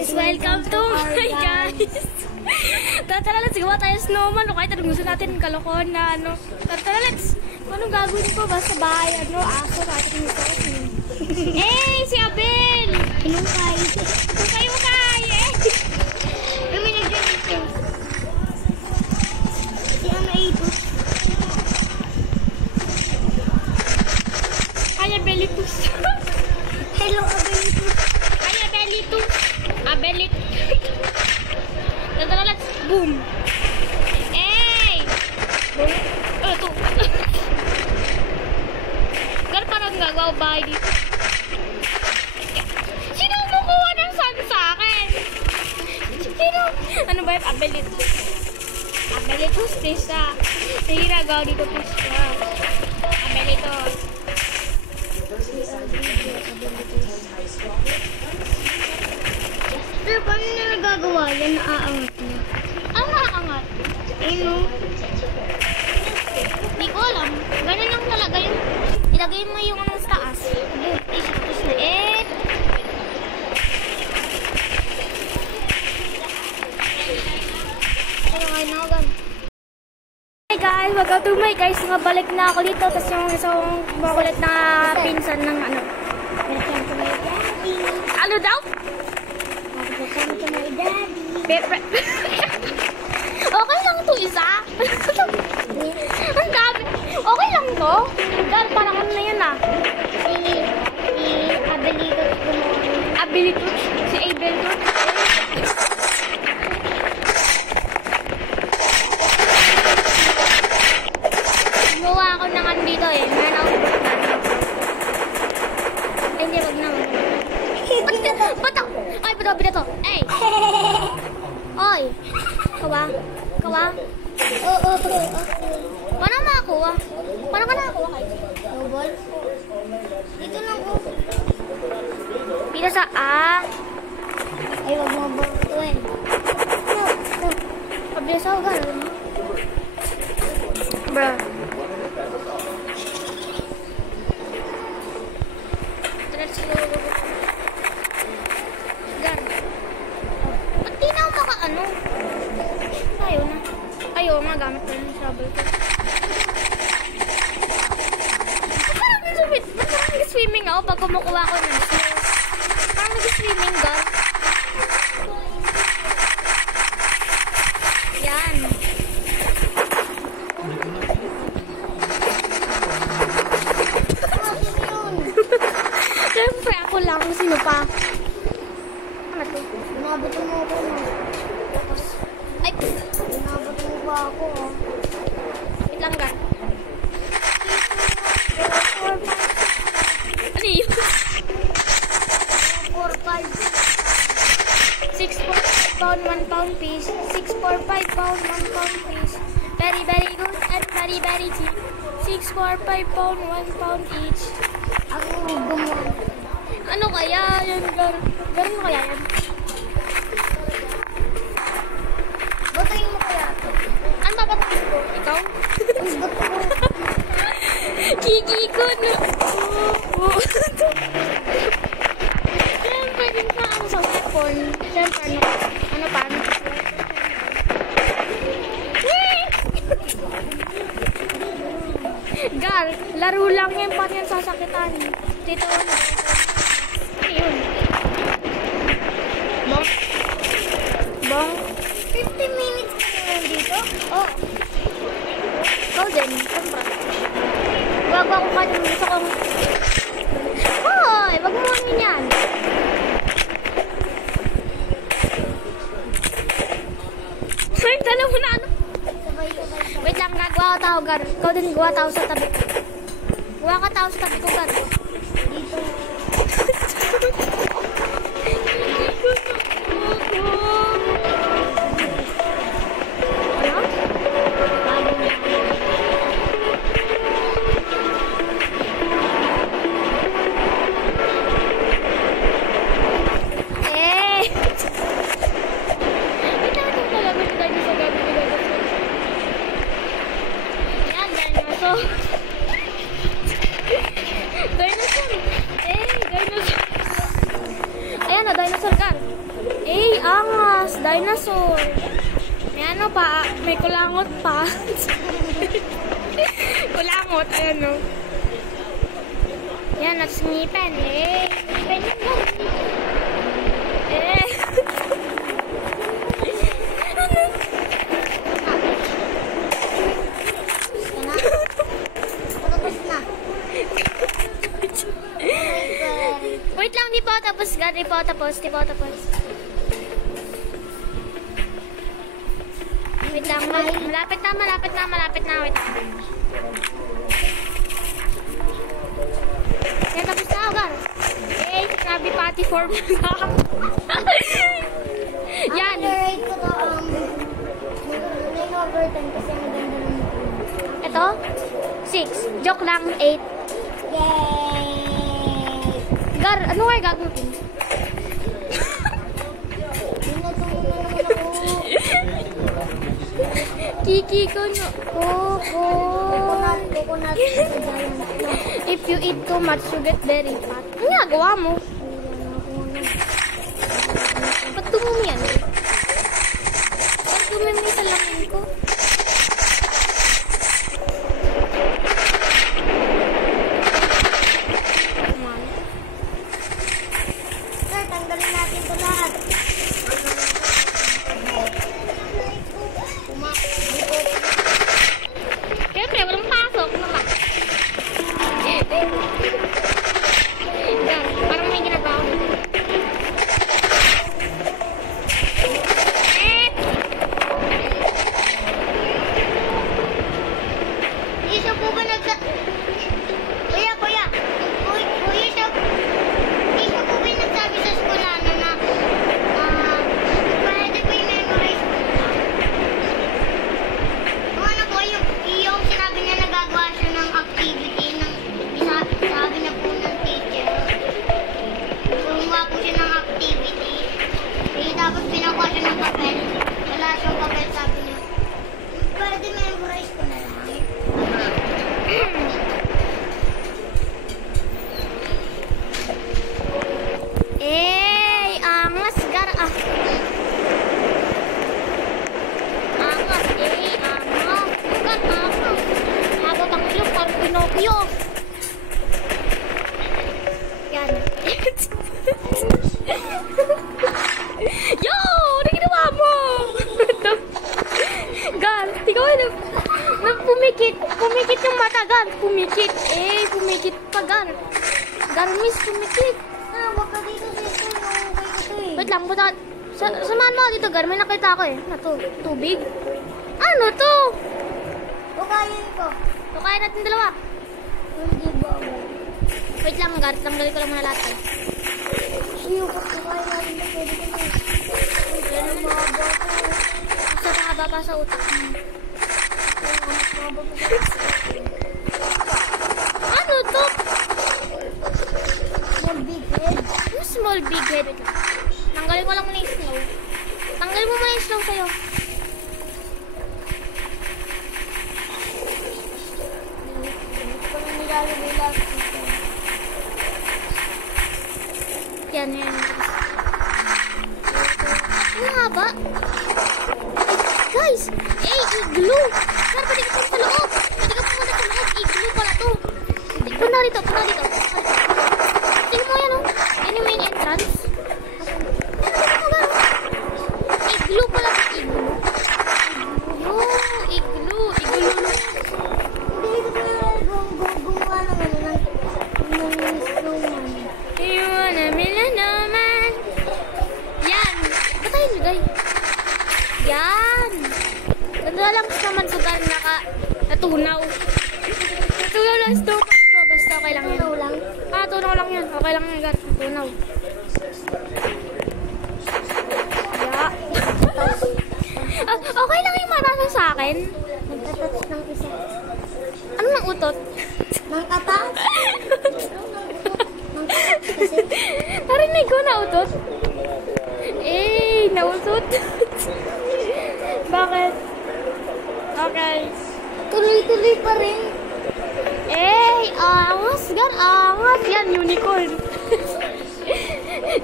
guys! Welcome to my guys! Tara, let's gawa tayo snowman. O kahit anong gusto natin, kalokohan na ano. Tara, let's! Anong gagawin ko? Basta bahay, ano, aso, kahit anong gusto ko. Eh, si Abel! Hinukay. Hukay! Eh! May nag-drink ko. Si ano ito? Kaya Belitus. Hello, Abelitus. Kaya Belitus. Abelit. Tara, let's! Boom! Eh! Ito. Gar parang gagawa bahay dito. Sino kumukuha ng sun sa akin? Sino? Ano ba yung Abelitus? Abelitus, Tisa. Sige na, gawin dito, Tisa. Abelitus. Pero paano na nagagawa yan? Naaangat niya. Ang nakaangat. Ano? Hindi ko alam. Ganun lang talaga yung ilagay mo yung ano sa taas. Tapos na eh. Pero kayo na ako. Hey guys, welcome to my guys. Balik na ako dito. Tapos yung isang makulit na pinsan ng ano. Welcome to my daddy. Ano daw? Welcome to my daddy. Pepe. Okay lang to isa. Ang dami. Okay lang to. Dahil parang ano na yun ah. Si Abelitus kumuha. Abilitus. Si Abelitus. Gumawa ako ng ano dito eh. Meron ako ay, hindi, wag na. Ba't ako? Ay, ba't to? Ay! Oy! Kawa? Oo. Paano makakuha? Paano ka nakakuha kayo? Double. Dito lang ko. Dito sa A. Ay, wag mo butuin. No. Pabilis ako gano'n. Bruh. Let's go. Gar. Ba't di na ako maka-ano? Ayaw na. Ayaw, magamit ko yung shovel ko. Parang nag-swimming ako pag kumukuha ko ng snow. Parang nag-swimming ka. Yan. Siyempre ako lang kung sino pa. Ano to? Inabot mo ako. Tapos, ay, Inabot mo ba ako? wait lang gan. Ano yun? 4, 5. 6 pound, 1 pound piece. 6 for 5 pound, 1 pound piece. Very, very good and very, very cheap. 6 for 5 pound, 1 pound each. Ako gumawa. Ano kaya yan, Gar? Ganun kaya yan? Batuin mo kaya ito. Ano ba batiin ko? Ikaw? Kiki ko na. Siyempre, din na ako sa weapon. Siyempre, ano pa? Gar, laro lang yan. Paano yan sasakitan? Dito, ano? Ayun. Bong. 50 minutes ka na lang dito? Oh. Ikaw din. Siyempre. Gawa ko ka ng gusto kong... Hoy! Wag mo ano yan. Sir, dala mo na ano? Sabay. Wait lang, gagawa ko tao, Gar. Ikaw din gawa tao sa tabi. Gawa ka tao sa tabi ko, Gar. Dito. Yan, dahil na so. Dahil angas. Dinosaur. May ano pa, may kulangot pa. Kulangot, ayan o. Yan, at ngipin. Eh, ngipin yun lang. Eh. Wait lang, di pa ako tapos, God. Di pa ako tapos. Wait lang, malapit na. Wait lang. Yan, tapos na ako, God. Eh, sabi pati form na. Yan. Underrate ko to, 9/10 kasi maganda naman. Ito? 6. Joke lang, 8. Yay! Gar, ano kayo gagawin? Kiki ko no. Coconut. If you eat too much, you get very fat. Ano ginagawa mo? Ba't dumumi yan? Ba't dumumi sa lamin ko? Sir, tanggalin natin ito lahat. Siyempre, walang pasok naman. Yan, parang may ginagawa ko. Isa po ba Kuya, Kuya, isa po ba yung nagsabi sa eskwelanan na pwede po yung memorize ko na? Kung ano po, yung sinabi niya nagagawa siya ng activity, sabi niya po ng teacher. Gumawa po siya ng activity. Tapos pinakuha siya ng papel. Wala siyang papel, sabi niya. Pwede memorize ko na lang. Angas, Gar, ah. Angas, angas. Gar, angas. Habang ang ilong, parang Pinocchio. Yan. Yo! Ano ginawa mo? Gar, ikaw ay pumikit yung mata, Gar. Pumikit pa, Gar. Gar, miss, pumikit. Wag ka dito, sister. Okay ito eh. Wait lang, punta. Samahan mo dito, Gar. May nakita ako eh. Ano to? Tubig? Ano to? Bukayin ko. So, kaya natin dalawa. Hindi ba? Wait lang, Gar. Tanggalin ko lang muna lahat. Siyo, bukayin natin na pwede ko na. Wala na mga bata. Sa haba pa sa utak. Ano to? Yung big head. Ano small big head? Wait lang. Tanggalin ko lang muna yung snow. Tanggalin mo muna yung snow sa'yo. Kung nilalagay lang. Yan. Ano nga ba? Guys! Igloo! Gar, pwede ka sa loob! Pwede ka pumunta sa loob! Igloo pala to! Punta dito! Tingnan mo yan, oh! Yan yung main entrance. Igloo pala to! Igloo! Hindi ko gumawa ng snowman. You wanna million naman! Yan! Ba't tayo nilagay? Yan! Ganda lang naman sa gan natunaw. Natunaw lang snowman ko. Basta okay lang yan. Tunaw lang? Tunaw lang yan. Okay lang yan, gan. Tunaw. Okay lang yung marano sa akin. Nagtatouch ng isa. Ano nang utot? Nang atas? Narinig ko na utot. Nautot. Bakit? Okay. Tuloy-tuloy pa rin. Angas, Gar, angas. Yan, unicorn.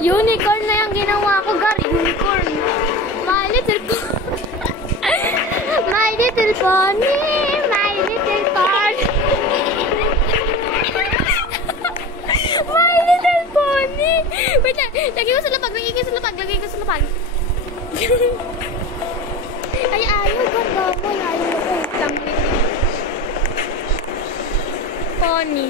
Unicorn na yung ginawa ko, Gar. Unicorn. Lagay ko sa lapag, lagay ko sa lapag, lagay ko sa lapag. Ay, ayaw, ganda mo. Ayaw mo. Lang. Pony.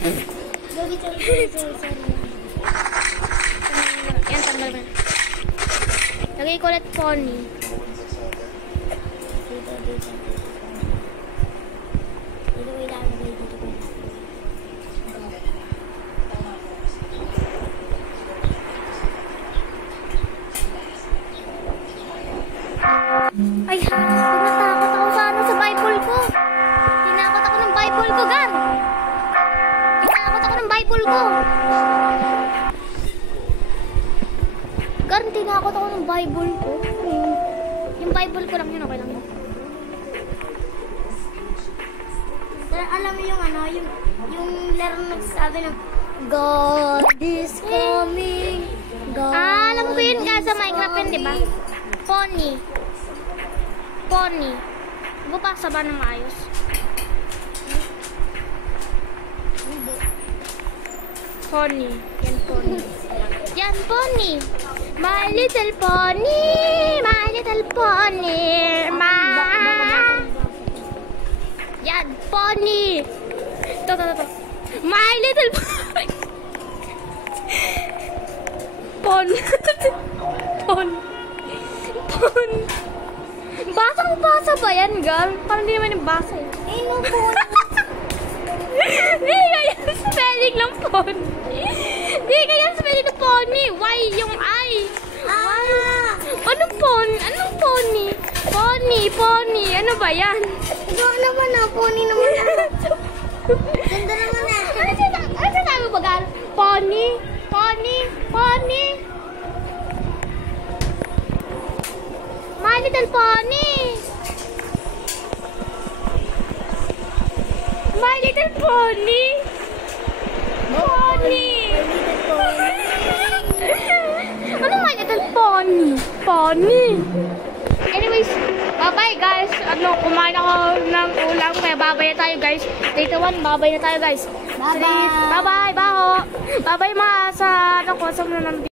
Ay, sorry. Yan, tanggal mo. Lagay ko ulit pony. Dito ko ilalagay dito ko. Ay, natakot ako sa Bible ko. Tinakot ako ng Bible ko, Gar. Tinakot ako ng Bible ko. Gar, tinakot ako ng Bible ko. Yung Bible ko lang yun, okay lang yun. Alam mo yung ano, yung laro nagsasabi ng God is coming. God Alam ko yun ka sa Minecraft yun, di ba? Pony. Pony. Bupasa ba ng maayos? Pony. Yan, pony. Yan, pony. My little pony. My little pony. Yan, pony. Ito. My little pony. Pon. Basang-basa ba yan, girl? Parang hindi naman yung basa eh. no po. Hindi kaya spelling ng pon. Hindi kaya spelling ng pony. Y yung I. Anong pon? Anong pony? Pony. Ano ba yan? Ikaw naman na, pony naman na. Ganda naman na. Ano sabi ba, girl? Pony. My little pony. My little pony. Pony. Ano my little pony? Pony. Anyways, bye-bye guys. Kumain ako ng ulam kaya bye-bye na tayo guys. Dito 1, bye-bye na tayo guys. Bye-bye. Bye-bye, baho. Bye-bye mga sa sa mga